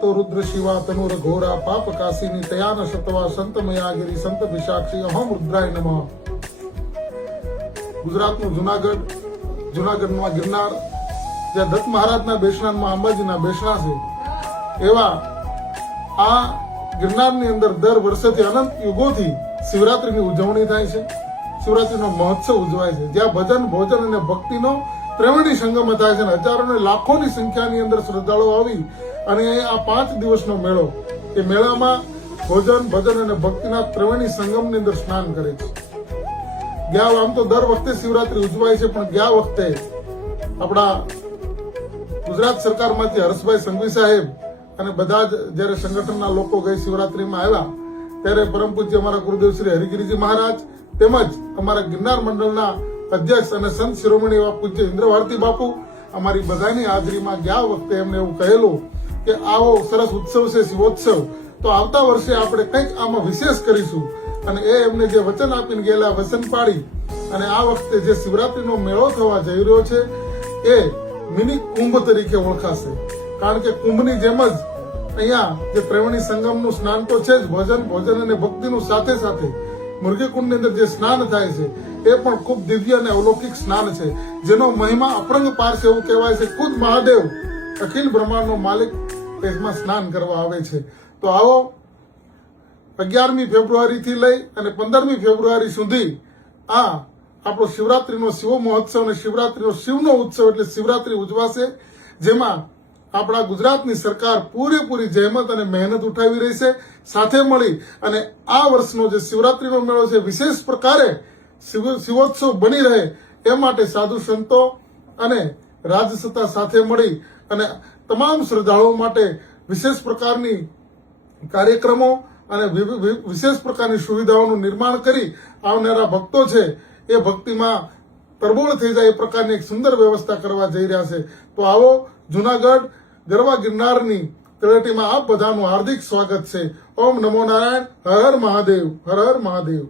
तो रुद्र शिवा तनुर घोरा पाप कासिनी तयान शतवा संत मयागिरी संत भिषाक्षी अहम रुद्राय नमः। गुजरातનું જુનાગઢમાં ગિરનાર જ્યાં દત્ત મહારાજના બેસણામાં અંબાજીના બેસણા છે એવા આ ગિરનારની અંદર દર વર્ષેથી અનંત યુગોથી શિવરાત્રીની ઉજવણી થાય છે। શિવરાત્રીનો મહોત્સવ ઉજવાય છે જ્યાં ભજન ભોજન અને ભક્તિનો ત્રિવેણી સંગમ થાય છે। હજારો ને લાખોની સંખ્યાની અંદર શ્રદ્ધાળુઓ આવી અને આ 5 દિવસનો મેળો એ મેળામાં ભોજન ભજન અને ભક્તિના ત્રિવેણી સંગમની અંદર સ્નાન કરે છે। ગયા આમ તો દર વખતે શિવરાત્રી ઉજવાય છે પણ ગયા વખતે આપણા ગુજરાત સરકારમાંથી હર્ષભાઈ સંઘવી સાહેબ અને બધા જ જ્યારે સંગઠનના લોકો ગઈ શિવરાત્રીમાં આવ્યા ત્યારે પરમ પૂજ્ય અમારા ગુરુદેવ શ્રી હરિગીરીજી મહારાજ તેમજ અમારા ગિરનાર મંડળના અધ્યક્ષ અને સંત શિરોમણી એવા પૂજ્ય ઇન્દ્રભારતી બાપુ અમારી બધાની હાજરીમાં ગયા વખતે એમને એવું કહેલું કે આવો સરસ ઉત્સવ છે શિવોત્સવ, તો આવતા વર્ષે આપણે કંઈક આમાં વિશેષ કરીશું અને એ એમને જે વચન આપીને ગયેલા વચન પાડી અને આ વખતે જે શિવરાત્રીનો મેળો થવા જઈ રહ્યો છે એ મિની કુંભ તરીકે ઓળખાશે। કારણ કે કુંભની જેમ જ અહીંયા જે ત્રિવેણી સંગમનું સ્નાન તો છે જ, ભજન ભોજન અને ભક્તિનું સાથે સાથે મુર્ગીકુંડની અંદર જે સ્નાન થાય છે એ પણ ખૂબ દિવ્ય અને અલૌકિક સ્નાન છે જેનો મહિમા અપરંગ પાર છે એવું કહેવાય છે। ખુદ મહાદેવ અખિલ બ્રહ્માંડનો માલિક એમાં સ્નાન કરવા આવે છે। તો આવો 11મી ફેબ્રુઆરીથી લઈ અને 15મી ફેબ્રુઆરી સુધી આ આપણો શિવરાત્રીનો શિવ મહોત્સવ અને શિવરાત્રીનો શિવનો ઉત્સવ એટલે શિવરાત્રી ઉજવાશે, જેમાં આપણા ગુજરાતની સરકાર પૂરેપૂરી જહેમત અને મહેનત ઉઠાવી રહી છે। સાથે મળી અને આ વર્ષનો જે શિવરાત્રીનો મેળો છે વિશેષ પ્રકારે શિવોત્સવ બની રહે એ માટે સાધુ સંતો અને રાજસત્તા સાથે મળી અને તમામ શ્રદ્ધાળુઓ માટે વિશેષ પ્રકારની કાર્યક્રમો અને વિશેષ પ્રકારની સુવિધાઓનું નિર્માણ કરી આવનારા ભક્તો છે એ ભક્તિમાં તરબોળ થઈ જાય એ પ્રકારની એક સુંદર વ્યવસ્થા કરવા જઈ રહ્યા છે। તો આવો જુનાગઢ ગરવા ગિરનારની તળેટીમાં આપ બધાનું હાર્દિક સ્વાગત છે। ઓમ નમો નારાયણ, હર હર મહાદેવ, હર હર મહાદેવ।